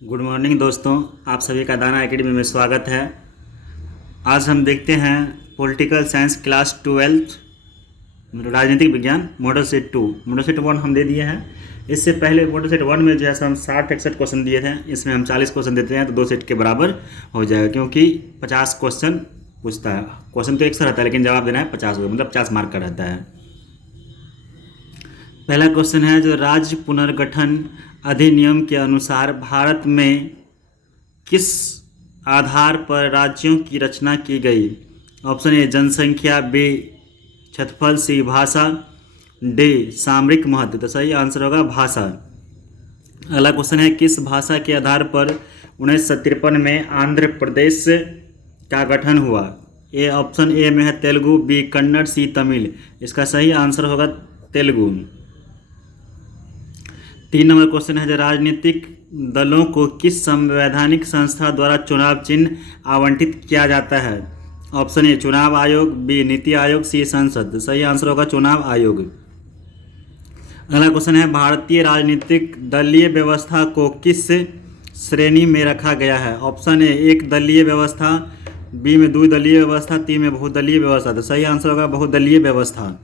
Good morning दोस्तों, आप सभी का दाना एकेडमी में स्वागत है। आज हम देखते हैं पॉलिटिकल साइंस क्लास 12 राजनीतिक विज्ञान मॉडल सेट 2। मॉडल सेट 1 हम दे दिए हैं। इससे पहले मॉडल सेट 1 में जो है हम 60-61 क्वेश्चन दिए थे, इसमें हम 40 क्वेश्चन देते हैं तो 2 सेट के बराबर हो जाएगा, क्योंकि 50 क्वेश्चन पूछता है। क्वेश्चन तो एक सा रहता है लेकिन जवाब देना है 50 होगा, मतलब 50 मार्क का रहता है। पहला क्वेश्चन है जो राज्य पुनर्गठन अधिनियम के अनुसार भारत में किस आधार पर राज्यों की रचना की गई। ऑप्शन ए जनसंख्या, बी क्षेत्रफल, सी भाषा, डी सामरिक महत्व। तो सही आंसर होगा भाषा। अगला क्वेश्चन है किस भाषा के आधार पर 1953 में आंध्र प्रदेश का गठन हुआ। ए ऑप्शन ए में है तेलुगु, बी कन्नड़, सी तमिल। इसका सही आंसर होगा तेलुगु। 3 नंबर क्वेश्चन है जो राजनीतिक दलों को किस संवैधानिक संस्था द्वारा चुनाव चिन्ह आवंटित किया जाता है। ऑप्शन ए चुनाव आयोग, बी नीति आयोग, सी संसद। सही आंसर होगा चुनाव आयोग। अगला क्वेश्चन है भारतीय राजनीतिक दलीय व्यवस्था को किस श्रेणी में रखा गया है। ऑप्शन ए एक दलीय व्यवस्था, बी में द्विदलीय व्यवस्था, सी में बहुदलीय व्यवस्था। तो सही आंसर होगा बहुदलीय व्यवस्था।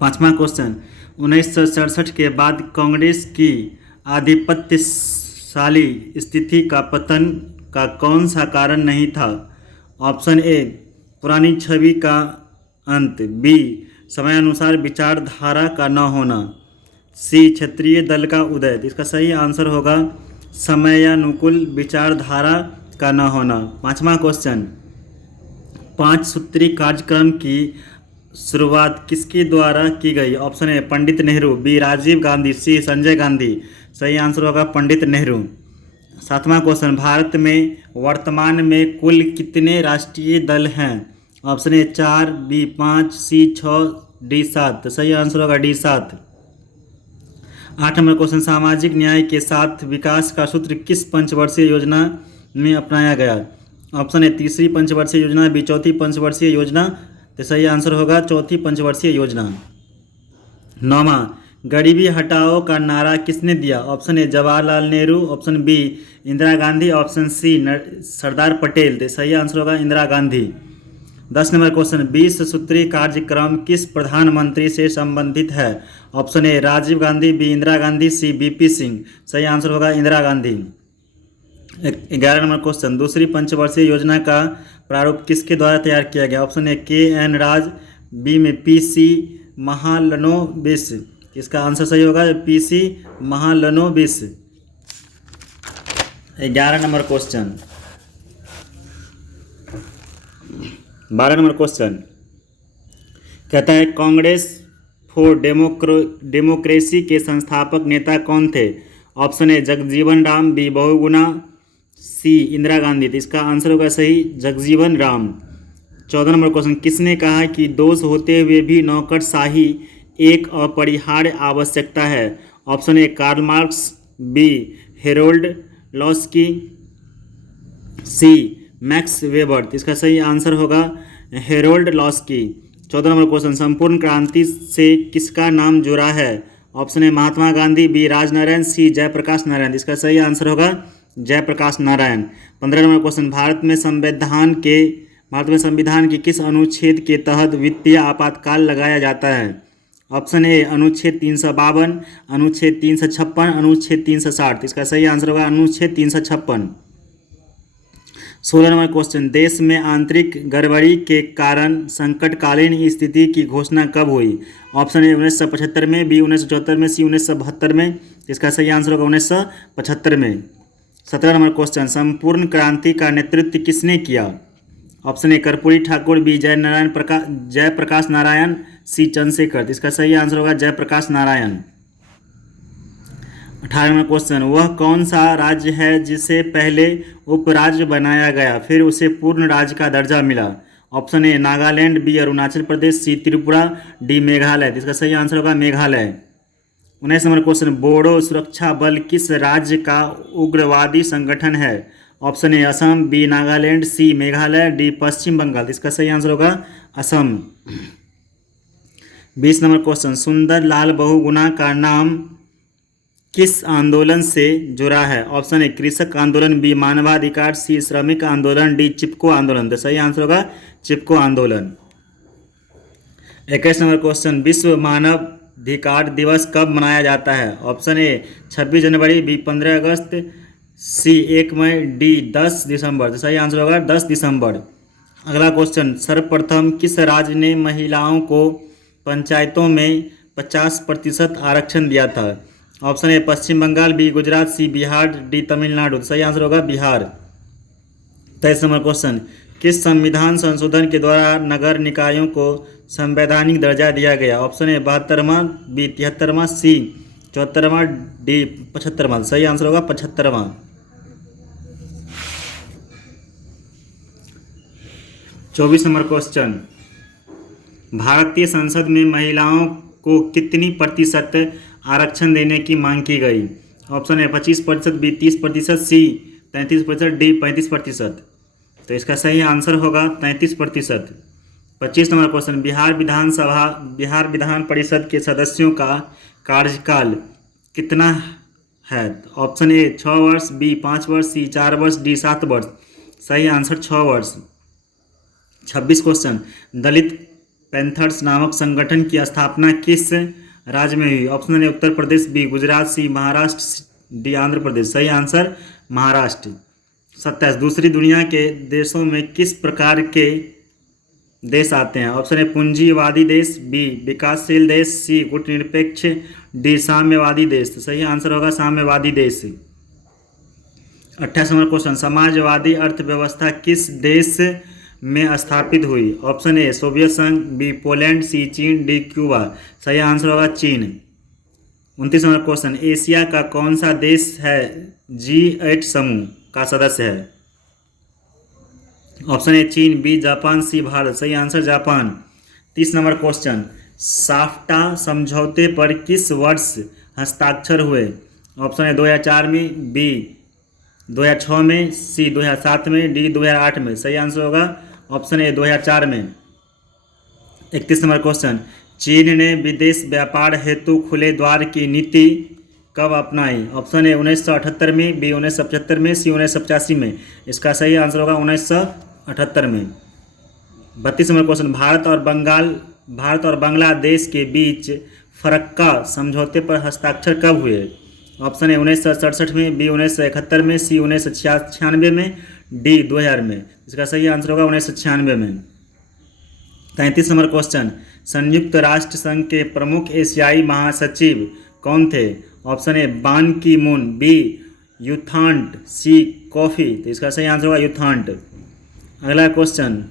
5वां क्वेश्चन 1967 के बाद कांग्रेस की आधिपत्यशाली स्थिति का पतन का कौन सा कारण नहीं था। ऑप्शन ए पुरानी छवि का अंत, बी समयानुसार विचारधारा का न होना, सी क्षेत्रीय दल का उदय। तो इसका सही आंसर होगा समयानुकूल विचारधारा का न होना। 5वां क्वेश्चन 5 सूत्री कार्यक्रम की शुरुआत किसके द्वारा की गई। Option A Pandit Nehru, B Rajiv Gandhi, C Sanjay Gandhi. सही आंसर होगा पंडित नेहरू। 7वां क्वेश्चन भारत में वर्तमान में कुल कितने राष्ट्रीय दल हैं। Option A 4, B 5, C 6, D 7। तो सही आंसर होगा डी 7। 8 नंबर क्वेश्चन सामाजिक न्याय के साथ विकास का सूत्र किस पंचवर्षीय योजना में अपनाया गया। ऑप्शन ए तीसरी पंचवर्षीय योजना, बी चौथी पंचवर्षीय योजना। तो सही आंसर होगा चौथी पंचवर्षीय योजना। 9वां गरीबी हटाओ का नारा किसने दिया। Option A Jawaharlal Nehru, option B Indira Gandhi, option C Sardar Patel. तो सही आंसर होगा इंदिरा गांधी। 10 नंबर क्वेश्चन 20 सूत्री कार्यक्रम किस प्रधानमंत्री से संबंधित है। Option A Rajiv Gandhi, B Indira Gandhi, C VP Singh. सही आंसर होगा इंदिरा गांधी। 11 नंबर क्वेश्चन दूसरी पंचवर्षीय योजना का प्रारूप किसके द्वारा तैयार किया गया। Option A K N Raj, B में पी सी महालनोबिस। इसका आंसर सही होगा P C Mahalanobis. 11 number question 12 number question कहता है कांग्रेस फॉर डेमोक्रेसी के संस्थापक नेता कौन थे। Option A Jagjivan Ram, B Bahuguna, C Indira Gandhi. तो इसका आंसर होगा सही जगजीवन राम। 14 नंबर क्वेश्चन किसने कहा कि दोष होते हुए भी नौकरशाही एक अपरिहार्य आवश्यकता है। Option A Karl Marx, B Harold Laski, C Max Weber. तो इसका सही आंसर होगा हेरोल्ड लॉस्की। 14 नंबर क्वेश्चन संपूर्ण क्रांति से किसका नाम जुड़ा है। Option A Mahatma Gandhi, B Rajnarayan, C Jayaprakash Narayan. इसका सही आंसर होगा जयप्रकाश नारायण। 15 नंबर क्वेश्चन भारत में संविधान के किस अनुच्छेद के तहत वित्तीय आपातकाल लगाया जाता है। ऑप्शन ए अनुच्छेद 352, अनुच्छेद 356, अनुच्छेद 360। इसका सही आंसर होगा अनुच्छेद 356। 16 नंबर क्वेश्चन देश में आंतरिक गड़बड़ी के कारण संकटकालीन स्थिति की घोषणा कब हुई। ऑप्शन ए 1975 में, बी 1974 में, सी 1972 में। इसका सही आंसर होगा 1975 में। 17 नंबर क्वेश्चन संपूर्ण क्रांति का नेतृत्व किसने किया। Option A Karpoori Thakur, B Jayaprakash Narayan, C Chandrashekhar. इसका सही आंसर होगा जयप्रकाश नारायण। 18 नंबर क्वेश्चन वह कौन सा राज्य है जिसे पहले उपराज्य बनाया गया फिर उसे पूर्ण राज्य का दर्जा मिला। Option A Nagaland, B Arunachal Pradesh, C Tripura, D Meghalaya. इसका सही आंसर होगा मेघालय। 19 नंबर क्वेश्चन बोडो सुरक्षा बल किस राज्य का उग्रवादी संगठन है। Option A Assam, B Nagaland, C Meghalaya, D Paschim Bangal. इसका सही आंसर होगा असम। 20 नंबर क्वेश्चन सुंदर लाल बहुगुणा का नाम किस आंदोलन से जुड़ा है? ऑप्शन ए कृषक आंदोलन, बी मानवाधिकार, सी श्रमिक आंदोलन, डी चिपको आंदोलन। तो सही आंसर होगा चिपको आंदोलन। 21 नंबर क्वेश्चन, विश्व मानवाधिकार दिवस कब मनाया जाता है? ऑप्शन ए 26 जनवरी, बी 15 अगस्त, सी 1 मई, डी 10 दिसंबर। तो सही आंसर होगा 10 दिसंबर। अगला क्वेश्चन, सर्वप्रथम किस राज्य ने महिलाओं को पंचायतों में 50% आरक्षण दिया था? Option A Paschim Bangal, B Gujarat, C Bihar, D Tamil Nadu. तो सही आंसर होगा बिहार। 23 नंबर क्वेश्चन, किस संविधान संशोधन के द्वारा नगर निकायों को संवैधानिक दर्जा दिया गया? ऑप्शन ए 72वां, बी 73वां, सी 74वां, डी 75वां। सही आंसर होगा 75वां। 24 नंबर क्वेश्चन, भारतीय संसद में महिलाओं को कितनी प्रतिशत आरक्षण देने की मांग की गई? Option A 25%, B 30%, C 33%, D 35%। तो इसका सही आंसर होगा 33%। 25 नंबर क्वेश्चन, बिहार विधान परिषद के सदस्यों का कार्यकाल कितना है? ऑप्शन ए 6 वर्ष, बी 5 वर्ष, सी 4 वर्ष, डी 7 वर्ष। सही आंसर 6 वर्ष। 26 क्वेश्चन, दलित पैंथर्स नामक संगठन की स्थापना किस राज्य में हुई? Option A Uttar Pradesh, B Gujarat, C Maharashtra, D Andhra Pradesh. सही आंसर महाराष्ट्र। 27, दूसरी दुनिया के देशों में किस प्रकार के देश आते हैं? ऑप्शन ए पूंजीवादी देश, बी विकासशील देश, सी गुटनिरपेक्ष, डी साम्यवादी देश। तो सही आंसर होगा साम्यवादी देश। 28 नंबर क्वेश्चन, समाजवादी अर्थव्यवस्था किस देश में स्थापित हुई? ऑप्शन ए सोवियत संघ, बी पोलैंड, सी चीन, डी क्यूबा। सही आंसर होगा चीन। 29 नंबर क्वेश्चन, एशिया का कौन सा देश है G8 समूह का सदस्य है? ऑप्शन ए चीन, बी जापान, सी भारत। सही answer Japan. 30 number question, SAFTA समझौते पर किस वर्ष हस्ताक्षर हुए? ऑप्शन ए 2004 में, बी 2006 में, सी 2007 में, डी 2008 में। सही आंसर होगा ऑप्शन ए 2004 में। 31 नंबर क्वेश्चन, चीन ने विदेश व्यापार हेतु खुले द्वार की नीति कब अपनाई? ऑप्शन ए 1978 में, बी 1975 में, सी 1985 में। इसका सही आंसर होगा 1978 में। 32 नंबर क्वेश्चन, भारत और बांग्लादेश के बीच फरक्का समझौते पर हस्ताक्षर कब हुए? ऑप्शन ए 1967 में, बी 1971 में, सी 1996 में, डी 2000 में। इसका सही आंसर होगा 1996 में। 33 नंबर क्वेश्चन, संयुक्त राष्ट्र संघ के प्रमुख एशियाई महासचिव कौन थे? ऑप्शन ए बान की मून, बी यूथांट, सी कॉफी। तो इसका सही आंसर होगा यूथांट। अगला क्वेश्चन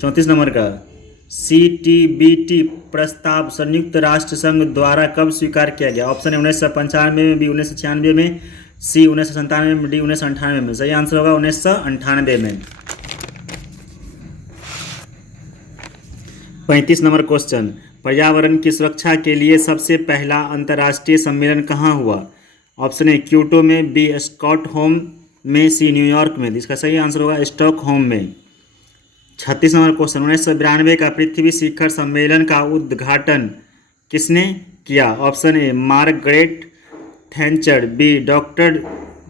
34 नंबर का, CTBT प्रस्ताव संयुक्त राष्ट्र संघ द्वारा कब स्वीकार किया गया? ऑप्शन ए 1995 में, बी 1996 में, सी 1997 में, डी 1998 में। सही आंसर होगा 1998 में। 35 नंबर क्वेश्चन, पर्यावरण की सुरक्षा के लिए सबसे पहला अंतर्राष्ट्रीय सम्मेलन कहाँ हुआ? ऑप्शन ए क्योटो में, बी स्टॉकहोम में, सी न्यूयॉर्क में। इसका सही आंसर होगा स्टॉकहोम में। 36 नंबर क्वेश्चन, 1992 का पृथ्वी शिखर सम्मेलन का उद्घाटन किसने किया? Option A Margaret Thatcher, B doctor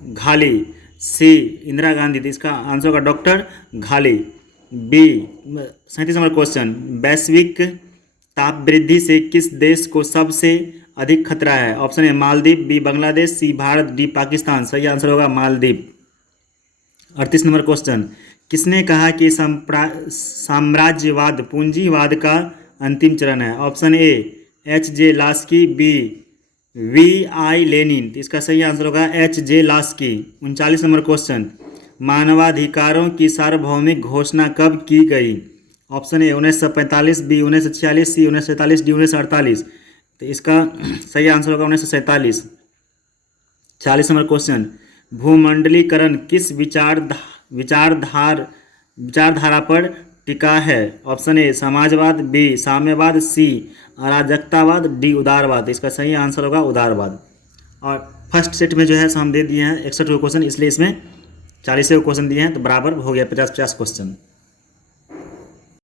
Ghali, C Indira Gandhi. इसका आंसर होगा doctor Ghali, B. 37 number question, वैश्विक ताप वृद्धि से किस देश को सबसे अधिक खतरा है? Option A Maldives, B Bangladesh, C Bharat, D Pakistan. सही आंसर होगा मालदीव। 38 नंबर क्वेश्चन, किसने कहा कि साम्राज्यवाद पूंजीवाद का अंतिम चरण है? Option A H.J. Laski, B V.I. Lenin. इसका सही आंसर होगा H.J. लास्की। 39 नंबर क्वेश्चन, मानवाधिकारों की सार्वभौमिक घोषणा कब की गई? Option A 1945, B 1946, C 1947, D 1948। तो इसका सही आंसर होगा 1947। 40 नंबर क्वेश्चन, भूमंडलीकरण किस विचारधारा पर टिका है? ऑप्शन ए समाजवाद, बी साम्यवाद, सी अराजकतावाद, डी उदारवाद। इसका सही आंसर होगा उदारवाद। और फर्स्ट सेट में जो है हम दे दिए हैं 61 क्वेश्चन, इसलिए इसमें 40 क्वेश्चन दिए हैं, तो बराबर हो गया 50-50 क्वेश्चन।